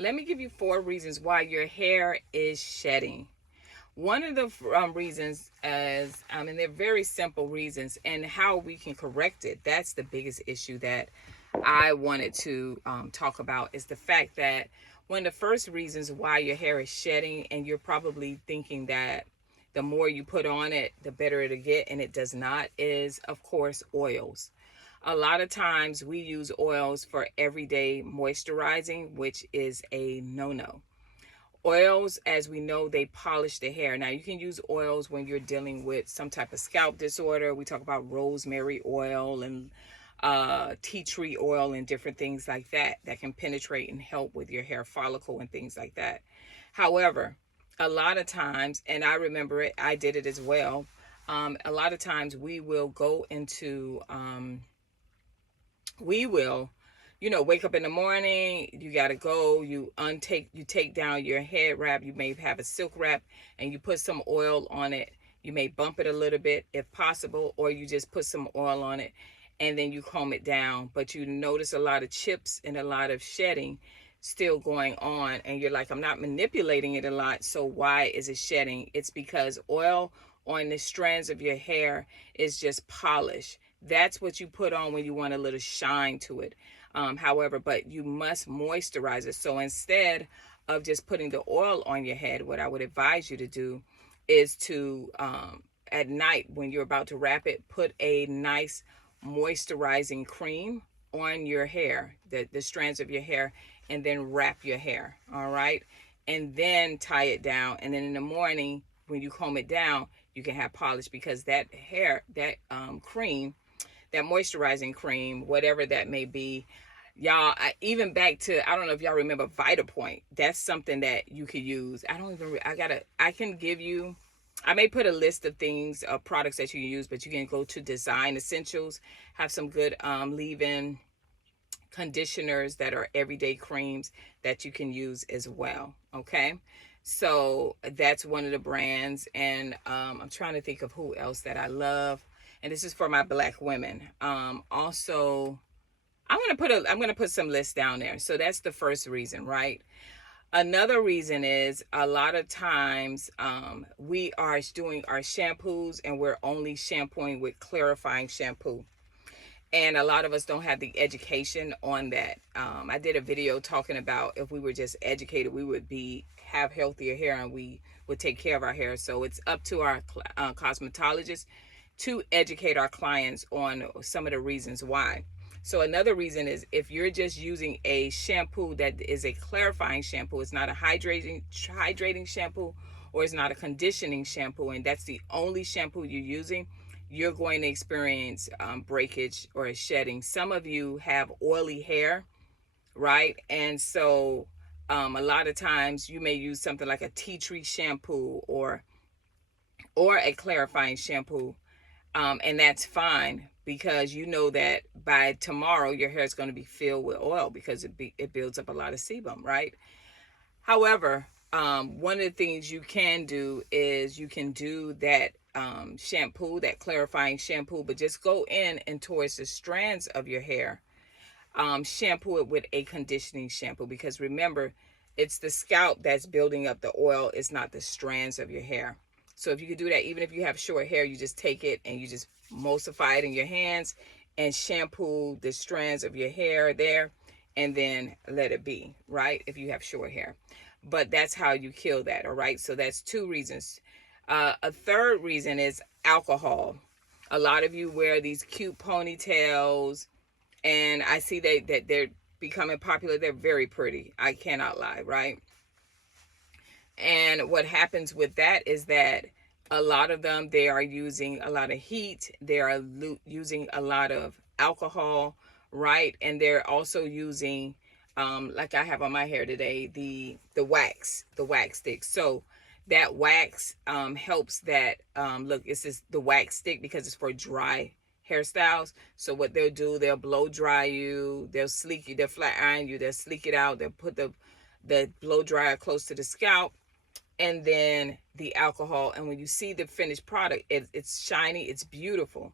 Let me give you 4 reasons why your hair is shedding. One of the reasons is, and they're very simple reasons, and how we can correct it. That's the biggest issue that I wanted to talk about, is the fact that one of the first reasons why your hair is shedding, and you're probably thinking that the more you put on it, the better it'll get, and it does not, is of course oils. A lot of times we use oils for everyday moisturizing, which is a no-no. Oils, as we know, they polish the hair. Now, you can use oils when you're dealing with some type of scalp disorder. We talk about rosemary oil and tea tree oil and different things like that that can penetrate and help with your hair follicle and things like that. However, a lot of times, and I remember it, I did it as well. A lot of times we will go into we will, wake up in the morning, you got to go, you take down your head wrap, you may have a silk wrap, and you put some oil on it. You may bump it a little bit if possible, or you just put some oil on it and then you comb it down. But you notice a lot of chips and a lot of shedding still going on, and you're like, I'm not manipulating it a lot, so why is it shedding? It's because oil on the strands of your hair is just polish. That's what you put on when you want a little shine to it. However, but you must moisturize it. So instead of just putting the oil on your head, what I would advise you to do is to, at night when you're about to wrap it, put a nice moisturizing cream on your hair, the strands of your hair, and then wrap your hair. All right. And then tie it down. And then in the morning, when you comb it down, you can have polish, because that hair, that cream, that moisturizing cream, whatever that may be, y'all, even back to, I don't know if y'all remember Vitapoint. That's something that you could use. I can give you, I may put a list of things, products that you can use, but you can go to Design Essentials, have some good leave-in conditioners that are everyday creams that you can use as well. Okay. So that's one of the brands. And I'm trying to think of who else that I love. And this is for my Black women. Also, I'm gonna put some lists down there. So that's the first reason, right? Another reason is, a lot of times we are doing our shampoos and we're only shampooing with clarifying shampoo. And a lot of us don't have the education on that. I did a video talking about, if we were just educated, we would have healthier hair and we would take care of our hair. So it's up to our cosmetologists to educate our clients on some of the reasons why. So another reason is, if you're just using a shampoo that is a clarifying shampoo, it's not a hydrating shampoo, or it's not a conditioning shampoo, and that's the only shampoo you're using, you're going to experience breakage or shedding. Some of you have oily hair, right? And so a lot of times you may use something like a tea tree shampoo or a clarifying shampoo. And that's fine, because you know that by tomorrow your hair is going to be filled with oil, because it builds up a lot of sebum, right? However, one of the things you can do is you can do that shampoo, that clarifying shampoo, but just go in and towards the strands of your hair, shampoo it with a conditioning shampoo, because remember, it's the scalp that's building up the oil. It's not the strands of your hair. So if you could do that, even if you have short hair, you just take it and you just emulsify it in your hands and shampoo the strands of your hair there, and then let it be, right? If you have short hair. But that's how you kill that, all right? So that's 2 reasons. A third reason is alcohol. A lot of you wear these cute ponytails, and I see that they're becoming popular. They're very pretty. I cannot lie, right? And what happens with that is that a lot of them, they are using a lot of heat. They are using a lot of alcohol, right? And they're also using, like I have on my hair today, the wax stick. So that wax helps that, look, this is the wax stick because it's for dry hairstyles. So what they'll do, they'll blow dry you, they'll sleek you, they'll flat iron you, they'll sleek it out, they'll put the blow dryer close to the scalp, and then the alcohol. And when you see the finished product, it's shiny, it's beautiful.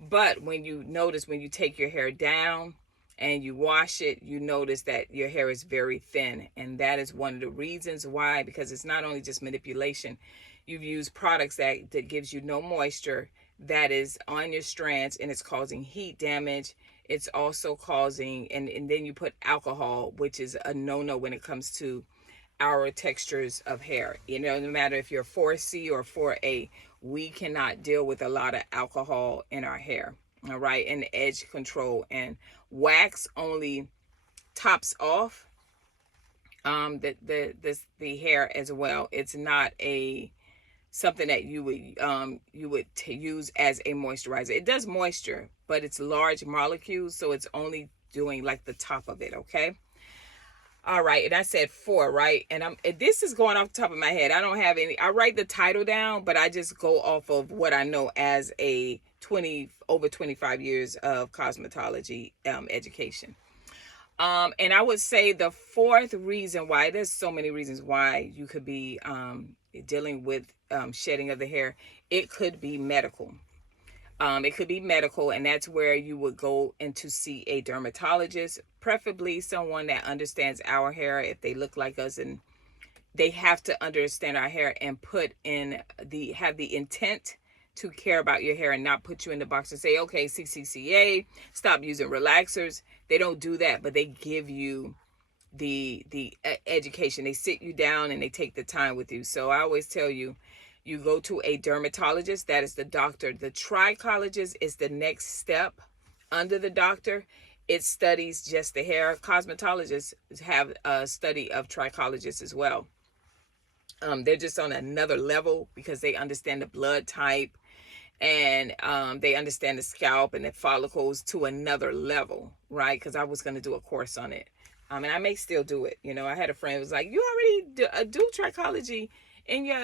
But when you notice, when you take your hair down and you wash it, you notice that your hair is very thin. And that is one of the reasons why, because it's not only just manipulation. You've used products that gives you no moisture, that is on your strands, and it's causing heat damage. It's also causing, and then you put alcohol, which is a no-no when it comes to our textures of hair. You know, no matter if you're 4C or 4A, we cannot deal with a lot of alcohol in our hair. All right, and edge control, and wax only tops off the hair as well. It's not a something that you would use as a moisturizer. It does moisture, but it's large molecules, so it's only doing like the top of it. Okay. All right, and I said 4, right? And this is going off the top of my head. I don't have any. I write the title down, but I just go off of what I know as a over 25 years of cosmetology education. And I would say the 4th reason why, there's so many reasons why you could be dealing with shedding of the hair. It could be medical. It could be medical, and that's where you would go in to see a dermatologist, preferably someone that understands our hair if they look like us, and they have to understand our hair and have the intent to care about your hair and not put you in the box and say, okay, CCCA, stop using relaxers. They don't do that, but they give you the education. They sit you down and they take the time with you. So I always tell you, you go to a dermatologist, that is the doctor. The trichologist is the next step under the doctor. It studies just the hair. Cosmetologists have a study of trichologists as well. They're just on another level because they understand the blood type, and they understand the scalp and the follicles to another level, right? Because I was going to do a course on it. And I may still do it. You know, I had a friend who was like, you already do trichology in your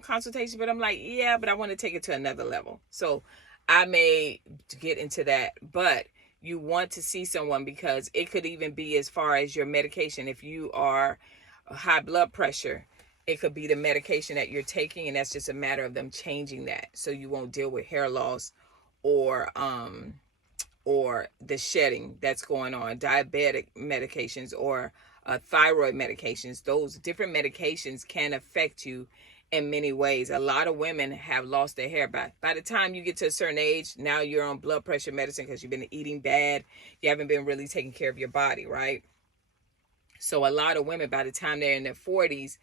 consultation, but I'm like, yeah, but I want to take it to another level. So I may get into that, but you want to see someone because it could even be as far as your medication. If you are high blood pressure, it could be the medication that you're taking, and that's just a matter of them changing that so you won't deal with hair loss or the shedding that's going on. Diabetic medications or thyroid medications, those different medications can affect you in many ways. A lot of women have lost their hair. By the time you get to a certain age, now you're on blood pressure medicine because you've been eating bad. You haven't been really taking care of your body, right? So a lot of women, by the time they're in their 40s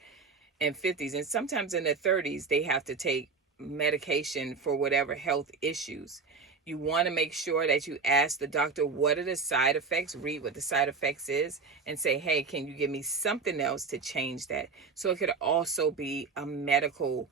and 50s, and sometimes in their 30s, they have to take medication for whatever health issues. You want to make sure that you ask the doctor, what are the side effects? Read what the side effects is and say, hey, can you give me something else to change that? So it could also be a medical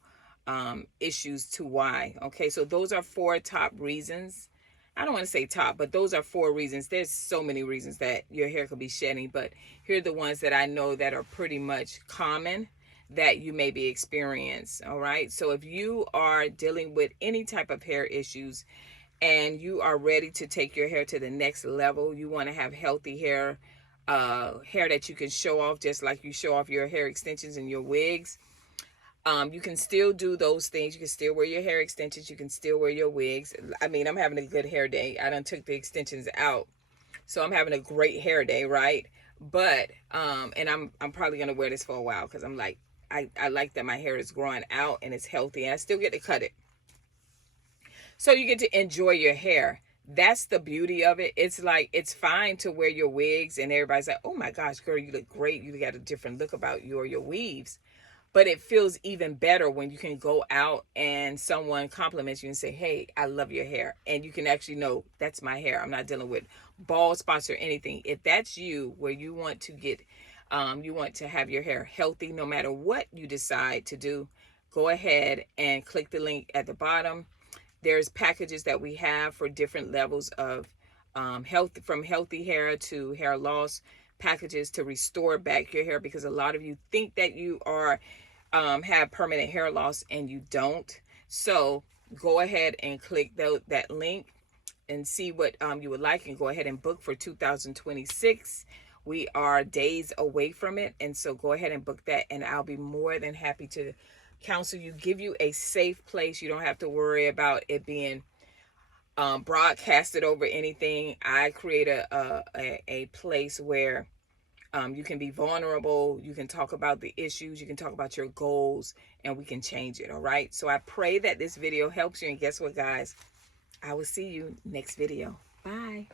issues to why. Okay, so those are 4 top reasons. I don't want to say top, but those are 4 reasons. There's so many reasons that your hair could be shedding, but here are the ones that I know that are pretty much common that you may be experiencing. All right, so if you are dealing with any type of hair issues, and you are ready to take your hair to the next level, you want to have healthy hair, hair that you can show off just like you show off your hair extensions and your wigs. You can still do those things. You can still wear your hair extensions. You can still wear your wigs. I mean, I'm having a good hair day. I done took the extensions out, so I'm having a great hair day, right? But and I'm probably gonna wear this for a while because I'm like, I like that my hair is growing out and it's healthy, and I still get to cut it. So you get to enjoy your hair. That's the beauty of it. It's like, it's fine to wear your wigs and everybody's like, oh my gosh, girl, you look great. You got a different look about you or your weaves. But it feels even better when you can go out and someone compliments you and say, hey, I love your hair. And you can actually know that's my hair. I'm not dealing with bald spots or anything. If that's you, where you want to get, you want to have your hair healthy, no matter what you decide to do, go ahead and click the link at the bottom. There's packages that we have for different levels of health, from healthy hair to hair loss, packages to restore back your hair, because a lot of you think that you are have permanent hair loss and you don't. So go ahead and click that link and see what you would like, and go ahead and book for 2026. We are days away from it, and so go ahead and book that, and I'll be more than happy to counsel you, give you a safe place. You don't have to worry about it being broadcast it over anything. I create a place where you can be vulnerable. You can talk about the issues. You can talk about your goals, and we can change it. All right. So I pray that this video helps you. And guess what, guys? I will see you next video. Bye.